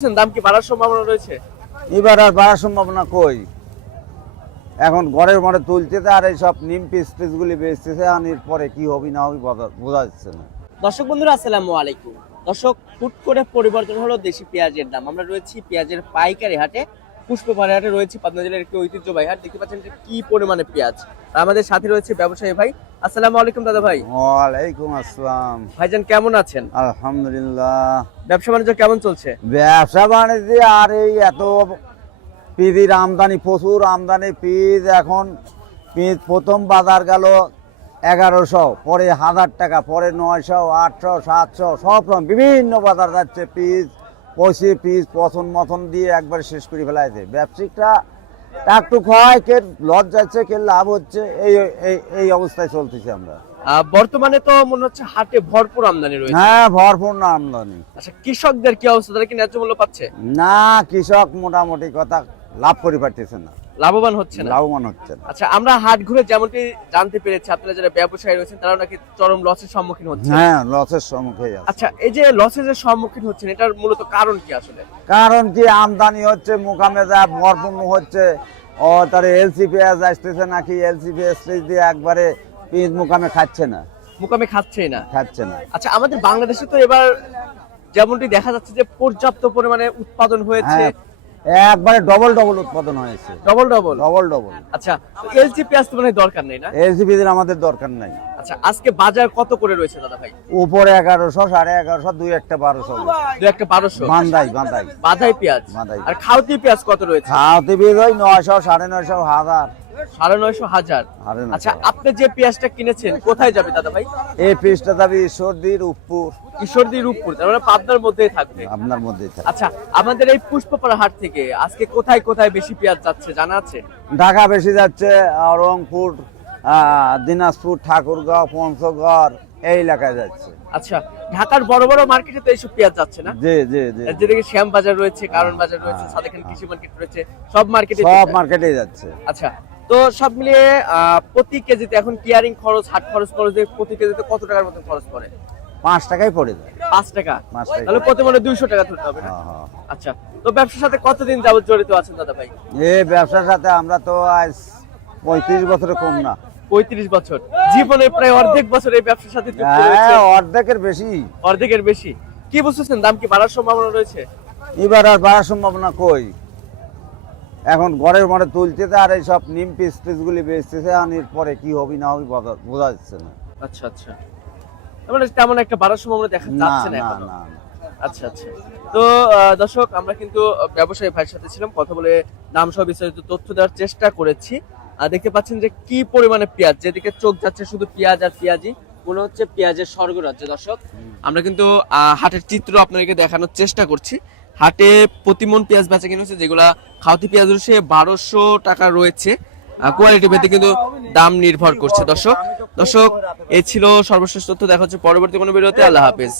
দাম কি বাড়ার সম্ভাবনা রয়েছে? এবার আর বাড়ার সম্ভাবনা কই, এখন ঘরের মধ্যে তুলতেছে আর এইসব নিম পিস গুলি বেচতেছে, আর এর পরে কি হবে না হবে বোঝা যাচ্ছে না। দর্শক বন্ধুরা আসসালামু আলাইকুম। দর্শক, হুট করে পরিবর্তন হলো দেশি পেঁয়াজের দাম। আমরা রয়েছি পেঁয়াজের পাইকারি হাটে, পুষ্পপাড়া হাটে রয়েছে, পাবনা জেলার একটি ঐতিহ্যবাহী হাট। দেখতে পাচ্ছেন যে কি পরিমাণে পেঁয়াজ। আর আমাদের সাথে রয়েছে ব্যবসায়ী ভাই। আসসালামু আলাইকুম দাদা ভাই। ওয়ালাইকুম আসসালাম। ভাইজান কেমন আছেন? আলহামদুলিল্লাহ। ব্যবসা বাণিজ্য কেমন চলছে? ব্যবসা বাণিজ্য আর এই এত পিঁড়ির আমদানি, প্রচুর আমদানি পিঁড়। এখন পিঁড় প্রথম বাজার গেল 1100, পরে 1000 টাকা, পরে 900, 800, 700, সব রকম বিভিন্ন বাজার যাচ্ছে। পিস পয়সে পিস পছন্দ মতন দিয়ে একবার শেষ করে ফেলাইছে। ব্যবসায়িকরা টাকটুক হয়, কে লস যাচ্ছে, কে লাভ হচ্ছে, এই এই এই অবস্থায় চলতেছে আমরা। বর্তমানে তো মনে হচ্ছে হাটে ভরপুর আমদানি রয়েছে। হ্যাঁ, ভরপুর না আমদানি। আচ্ছা, কৃষকদের কি অবস্থা? তারা কি ন্যায্য মূল্য পাচ্ছে? না, কৃষক মোটামুটি কথা লাভ করে পারতেছে না, লাভবান হচ্ছে না, লাভবান হচ্ছে না। আচ্ছা, আমরা হাট ঘুরে যেমনটি জানতে পেরেছি আপনারা যারা ব্যবসায়ী রয়েছেন তারাও নাকি চরম লসের সম্মুখীন হচ্ছে। হ্যাঁ, লসের সম্মুখীন আছে। আচ্ছা, এই যে লসের যে সম্মুখীন হচ্ছেন, এটার মূলত কারণ কি আসলে? কারণ কি, আমদানি হচ্ছে, মুকামে যা ভরপুর হচ্ছে, ও তার এলসি পেঁয়াজ আসতেছে নাকি, এলসি পেঁয়াজ দিয়ে একবারে পিঁয়াজ মুকামে খাচ্ছে না, মুকামে খাচ্ছেই না। খাচ্ছে না। আচ্ছা, আমাদের বাংলাদেশে তো এবার যেমনটি দেখা যাচ্ছে যে পর্যাপ্ত পরিমাণে উৎপাদন হয়েছে। হ্যাঁ, একবারে ডবল ডবল উৎপাদন হয়েছে, ডবল ডবল ডবল ডবল। আচ্ছা, এলসি পেঁয়াজ তো মানে দরকার নেই না? এলসি পেঁয়াজের আমাদের দরকার নাই। আচ্ছা, আজকে বাজার কত করে রয়েছে দাদা ভাই? উপরে 1100, 1150, দুই একটা 1200, দু একটা 1200 বান্দাই বান্দাই বাধাই পেঁয়াজ। বাঁধাই। আর খাওতি পেঁয়াজ কত রয়েছে? খাওয়াতে পেঁয়াজ ওই 900, 950, 1000, 950, 1000। 950। আচ্ছা, আপনি যে পেঁয়াজটা কিনেছেন কোথায় যাবে দাদা ভাই? এই পিসটা যাবে ঈশ্বরদীর উপপুর, ঈশ্বরদী রূপপুর, তার মানে পাবনার মধ্যেই থাকবে। আপনার মধ্যে। আচ্ছা, আমাদের এই পুষ্পপাড়া হাট থেকে আজকে কোথায় কোথায় বেশি পেঁয়াজ যাচ্ছে জানা আছে? ঢাকা বেশি যাচ্ছে, রংপুর, দিনাজপুর, ঠাকুরগাঁও, পঞ্চগড়, এই এলাকায় যাচ্ছে। আচ্ছা, ঢাকার বড় বড় মার্কেটে তো এইসব পেঁয়াজ যাচ্ছে না? জি জি জি, যেদিকে শ্যাম বাজার রয়েছে, কারণ বাজার রয়েছে, সাদেখান কৃষি মার্কেট রয়েছে, সব মার্কেটে সব মার্কেটে যাচ্ছে। আচ্ছা, তো সব মিলিয়ে প্রতি কেজিতে এখন কিয়ারিং খরচ, হাট খরচ দিয়ে প্রতি কেজিতে কত টাকার মতো খরচ পড়ে? 5 টাকাই পড়ে যায়। 5 টাকা? 5 টাকা। তাহলে প্রতি মনে 200 টাকা ধরতে হবে না? হ্যাঁ, হ্যাঁ। আচ্ছা, তো ব্যবসার সাথে কতদিন যাবত জড়িত আছেন দাদা ভাই? এই ব্যবসার সাথে আমরা তো আজ 35 বছরে কম না। 35 বছর, জীবনে প্রায় অর্ধেক বছর এই ব্যবসার সাথে যুক্ত হ্যাঁ, রয়েছে। অর্ধেকের বেশি। অর্ধেকের বেশি। কি বুঝতেছেন, দাম কি বাড়ার সম্ভাবনা রয়েছে? এবার আর বাড়ার সম্ভাবনা কই, এখন ঘরের মধ্যে তুলতেছে আর এইসব নিম পিস গুলি বেচতেছে, আর এর পরে কি হবে না হবে বোঝা যাচ্ছে না। আচ্ছা আচ্ছা, মানে তেমন একটা বাড়ার সম্ভাবনা দেখা না যাচ্ছে না না এখনো। না। আচ্ছা আচ্ছা, তো দর্শক, আমরা কিন্তু ব্যবসায়ী ভাইয়ের সাথে ছিলাম, কথা বলে দাম সহ বিস্তারিত তথ্য দেওয়ার চেষ্টা করেছি। আর দেখতে পাচ্ছেন যে কি পরিমাণে পেঁয়াজ, যেদিকে চোখ যাচ্ছে শুধু পেঁয়াজ আর পেঁয়াজি, মনে হচ্ছে পেঁয়াজের স্বর্গরাজ্য। দর্শক, আমরা কিন্তু হাটের চিত্র আপনাদেরকে দেখানোর চেষ্টা করছি। হাটে প্রতিমন পেঁয়াজ বেচা কিনা হচ্ছে, যেগুলা খাওয়াতি পেঁয়াজ রয়েছে 1200 টাকা রয়েছে। কোয়ালিটি ভেদে কিন্তু দাম নির্ভর করছে। দর্শক, এই ছিল সর্বশেষ তথ্য। দেখা হচ্ছে পরবর্তী কোনো ভিডিওতে। আল্লাহ হাফেজ।